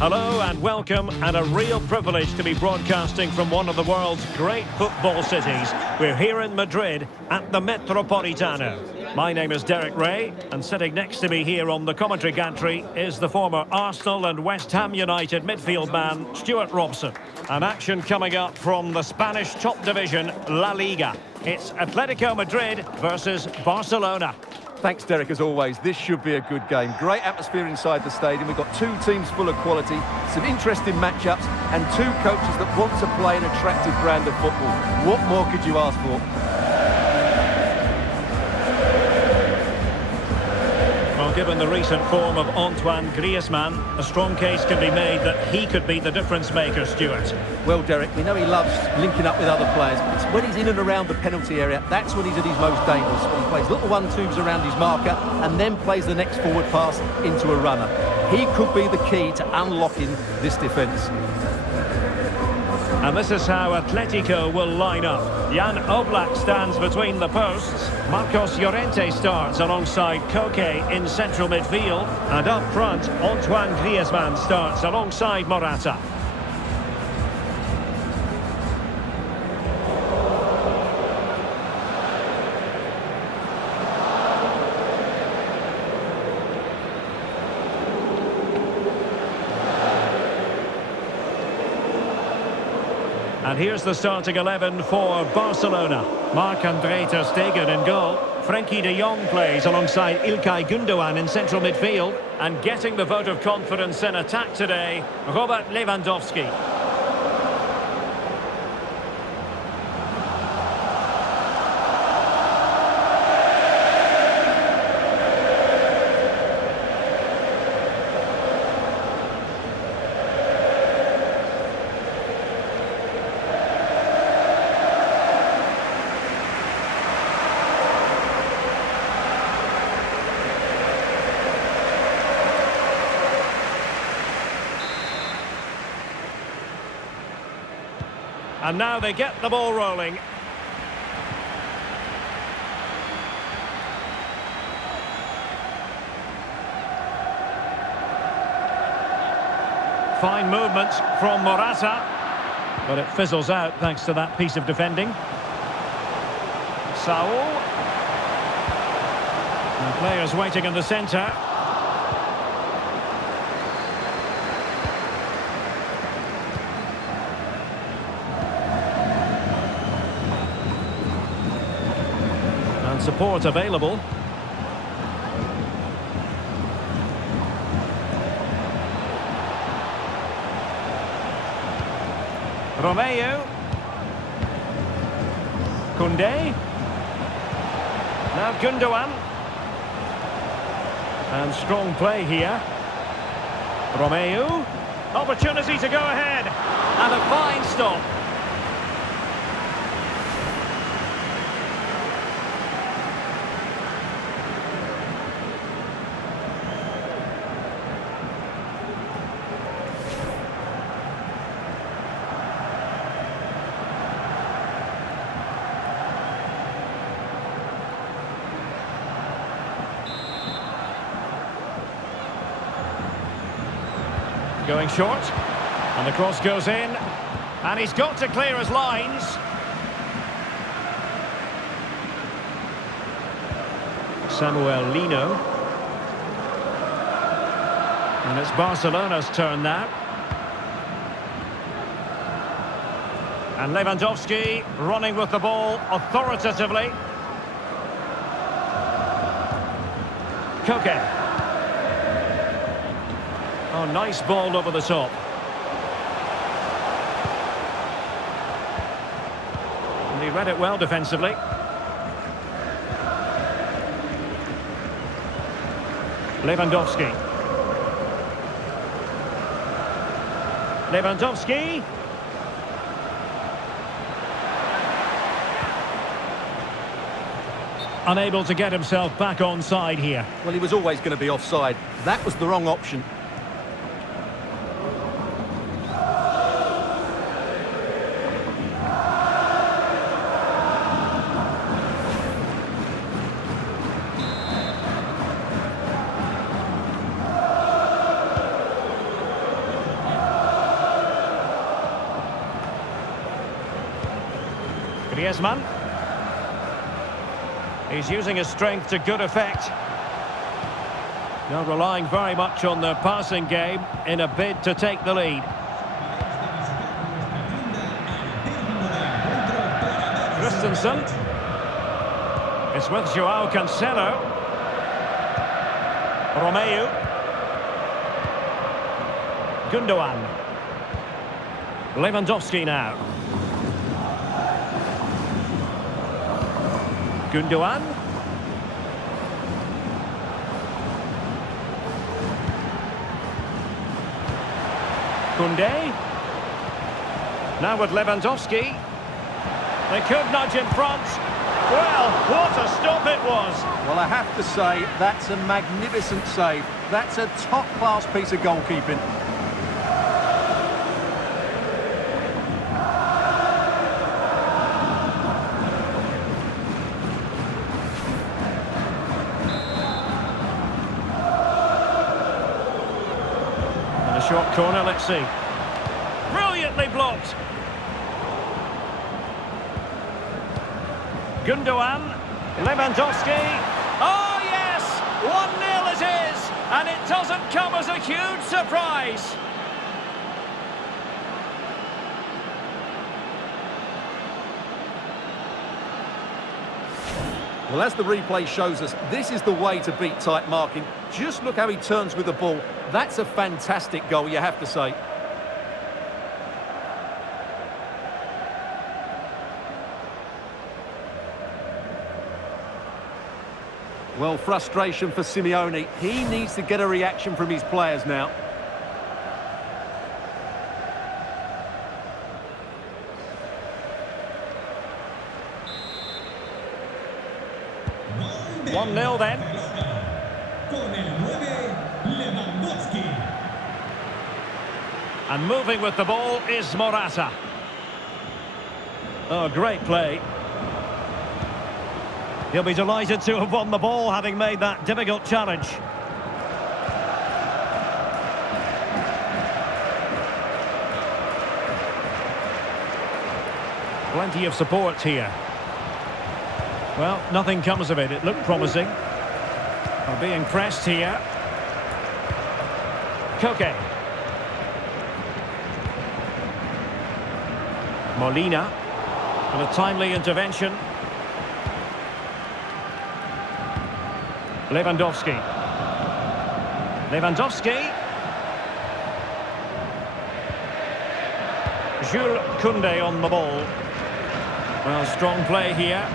Hello and welcome, and a real privilege to be broadcasting from one of the world's great football cities. We're here in Madrid at the Metropolitano. My name is Derek Ray, and sitting next to me here on the commentary gantry is the former Arsenal and West Ham United midfield man, Stuart Robson. An action coming up from the Spanish top division, La Liga. It's Atletico Madrid versus Barcelona. Thanks, Derek, as always. This should be a good game. Great atmosphere inside the stadium. We've got two teams full of quality, some interesting matchups, and two coaches that want to play an attractive brand of football. What more could you ask for? Well, given the recent form of Antoine Griezmann, a strong case can be made that he could be the difference maker, Stuart. Well, Derek, we know he loves linking up with other players, but it's when he's in and around the penalty area, that's when he's at his most dangerous, when he plays little one-twos around his marker and then plays the next forward pass into a runner. He could be the key to unlocking this defence. And this is how Atletico will line up. Jan Oblak stands between the posts. Marcos Llorente starts alongside Koke in central midfield. And up front, Antoine Griezmann starts alongside Morata. And here's the starting 11 for Barcelona. Marc-André ter Stegen in goal. Frenkie de Jong plays alongside İlkay Gündoğan in central midfield. And getting the vote of confidence in attack today, Robert Lewandowski. And now they get the ball rolling. Fine movement from Morata, but it fizzles out thanks to that piece of defending. Saul. And players waiting in the centre. Support available. Romeo. Koundé. Now Gündoğan. And strong play here. Romeo. Opportunity to go ahead. And a fine stop. Going short, and the cross goes in, and he's got to clear his lines. Samuel Lino. And it's Barcelona's turn now. And Lewandowski running with the ball authoritatively. Koke. Oh, nice ball over the top. And he read it well defensively. Lewandowski. Lewandowski. Unable to get himself back on side here. Well, he was always going to be offside. That was the wrong option. Griezmann. He's using his strength to good effect. Now relying very much on their passing game in a bid to take the lead. Christensen. It's with Joao Cancelo. Romeu. Gundogan. Lewandowski now. Gundogan. Koundé. Now with Lewandowski. They could nudge in front. Well, what a stop it was. Well, I have to say, that's a magnificent save. That's a top-class piece of goalkeeping. And a short corner, let's see. Brilliantly blocked. Gundogan, Lewandowski. Oh yes, 1-0 it is, and it doesn't come as a huge surprise. Well, as the replay shows us, this is the way to beat tight marking. Just look how he turns with the ball. That's a fantastic goal, you have to say. Well, frustration for Simeone. He needs to get a reaction from his players now. One 1-0 then. And moving with the ball is Morata. Oh, great play. He'll be delighted to have won the ball, having made that difficult challenge. Plenty of support here. Well, nothing comes of it. It looked promising. Are being pressed here. Koke. Molina. And a timely intervention. Lewandowski. Lewandowski. Jules Koundé on the ball. Well, strong play here.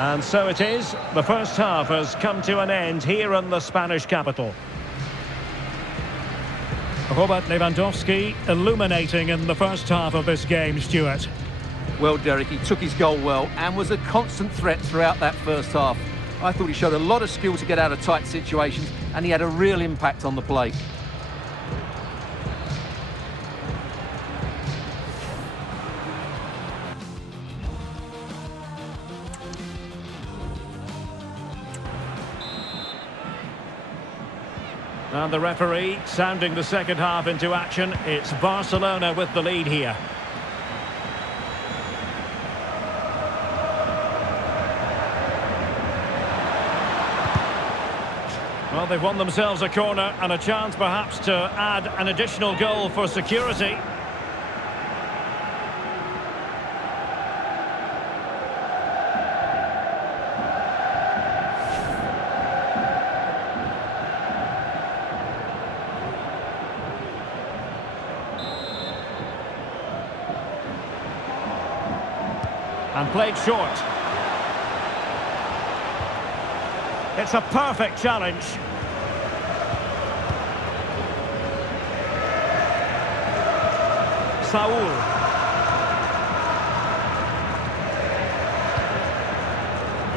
And so it is. The first half has come to an end here in the Spanish capital. Robert Lewandowski illuminating in the first half of this game, Stuart. Well, Derek, he took his goal well and was a constant threat throughout that first half. I thought he showed a lot of skill to get out of tight situations, and he had a real impact on the play. And the referee sounding the second half into action. It's Barcelona with the lead here. Well, they've won themselves a corner and a chance perhaps to add an additional goal for security. And played short. It's a perfect challenge. Saul.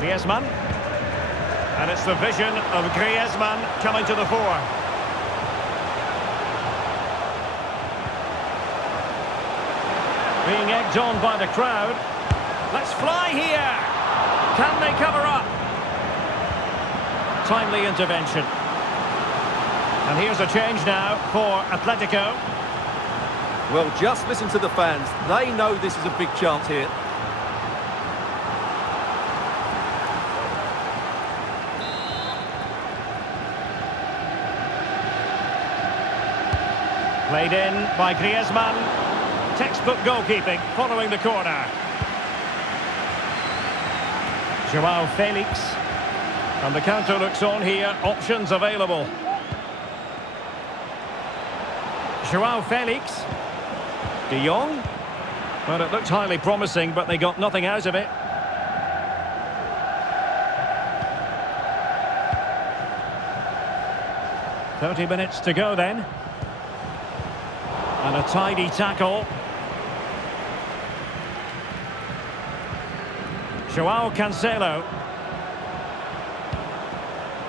Griezmann. And it's the vision of Griezmann coming to the fore. Being egged on by the crowd. Let's fly here. Can they cover up? Timely intervention. And here's a change now for Atletico. Well, just listen to the fans. They know this is a big chance here. Played in by Griezmann. Textbook goalkeeping following the corner. Joao Felix. And the counter looks on here. Options available. Joao Felix. De Jong. Well, it looked highly promising, but they got nothing out of it. "30 minutes to go then. And a tidy tackle. Joao Cancelo.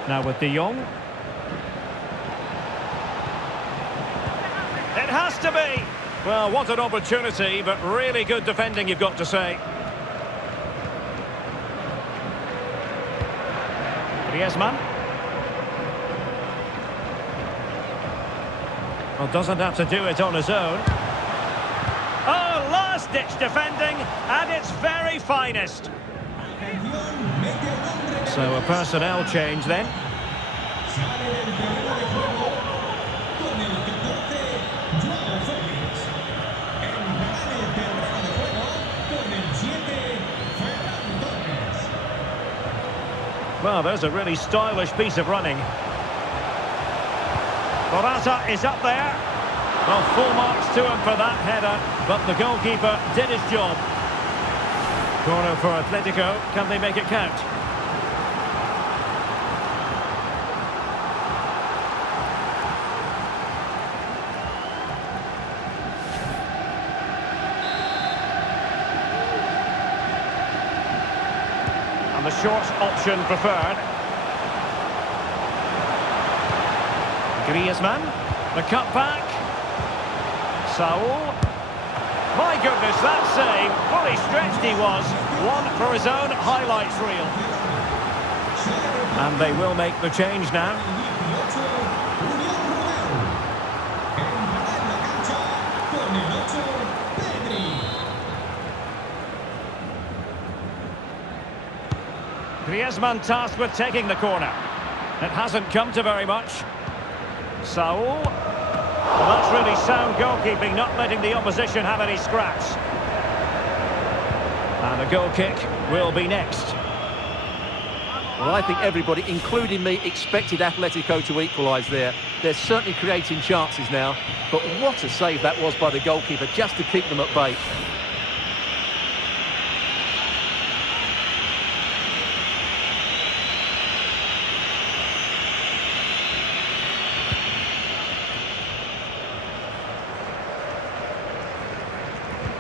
Now with De Jong. It has to be! Well, what an opportunity, but really good defending, you've got to say. Griezmann. Well, doesn't have to do it on his own. Oh, last-ditch defending at its very finest. So a personnel change then. Well, there's a really stylish piece of running. Morata is up there. Well, full marks to him for that header, but the goalkeeper did his job. Corner for Atletico. Can they make it count? And the short option preferred. Griezmann, the cutback. Saul. My goodness, that save. Fully stretched he was. One for his own highlights reel. And they will make the change now. Griezmann tasked with taking the corner. It hasn't come to very much. Saul. Well, that's really sound goalkeeping, not letting the opposition have any scraps. And a goal kick will be next. Well, I think everybody, including me, expected Atletico to equalise there. They're certainly creating chances now, but what a save that was by the goalkeeper, just to keep them at bay.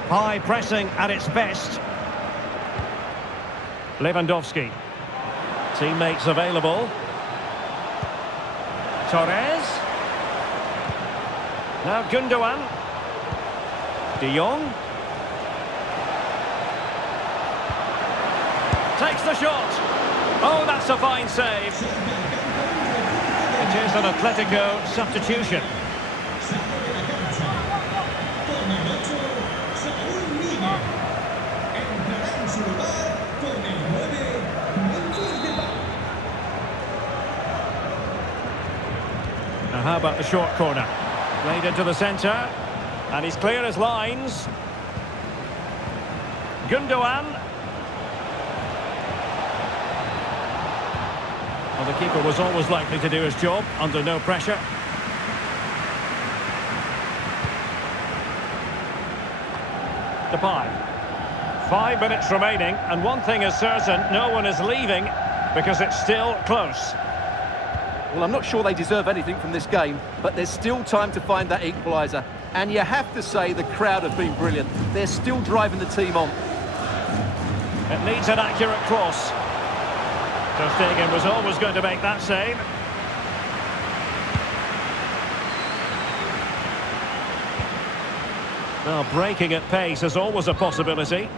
High pressing at its best. Lewandowski. Teammates available. Torres. Now Gundogan. De Jong. Takes the shot. Oh, that's a fine save. It is an Atletico substitution. Now how about the short corner? Played into the centre, and he's clear as lines. Gundogan. Well, the keeper was always likely to do his job under no pressure. Depay. 5 minutes remaining, and one thing is certain, no one is leaving because it's still close. Well, I'm not sure they deserve anything from this game, but there's still time to find that equaliser. And you have to say the crowd have been brilliant. They're still driving the team on. It needs an accurate cross. Ter Stegen was always going to make that save. Well, breaking at pace is always a possibility.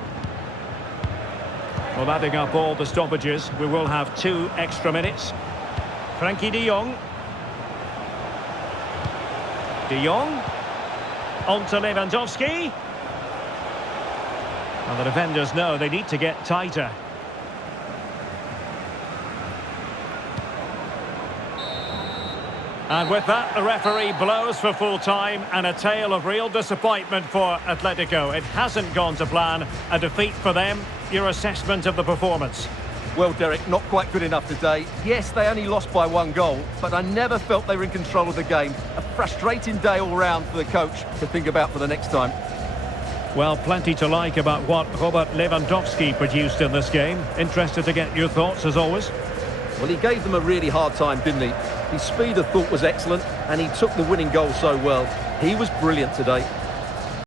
Well, adding up all the stoppages, we will have 2 extra minutes. Frankie de Jong. De Jong. On to Lewandowski. And the defenders know they need to get tighter. And with that, the referee blows for full time, and a tale of real disappointment for Atletico. It hasn't gone to plan. A defeat for them. Your assessment of the performance? Well, Derek, not quite good enough today. Yes, they only lost by 1 goal, but I never felt they were in control of the game. A frustrating day all round for the coach to think about for the next time. Well, plenty to like about what Robert Lewandowski produced in this game. Interested to get your thoughts, as always. Well, he gave them a really hard time, didn't he? His speed of thought was excellent, and he took the winning goal so well. He was brilliant today.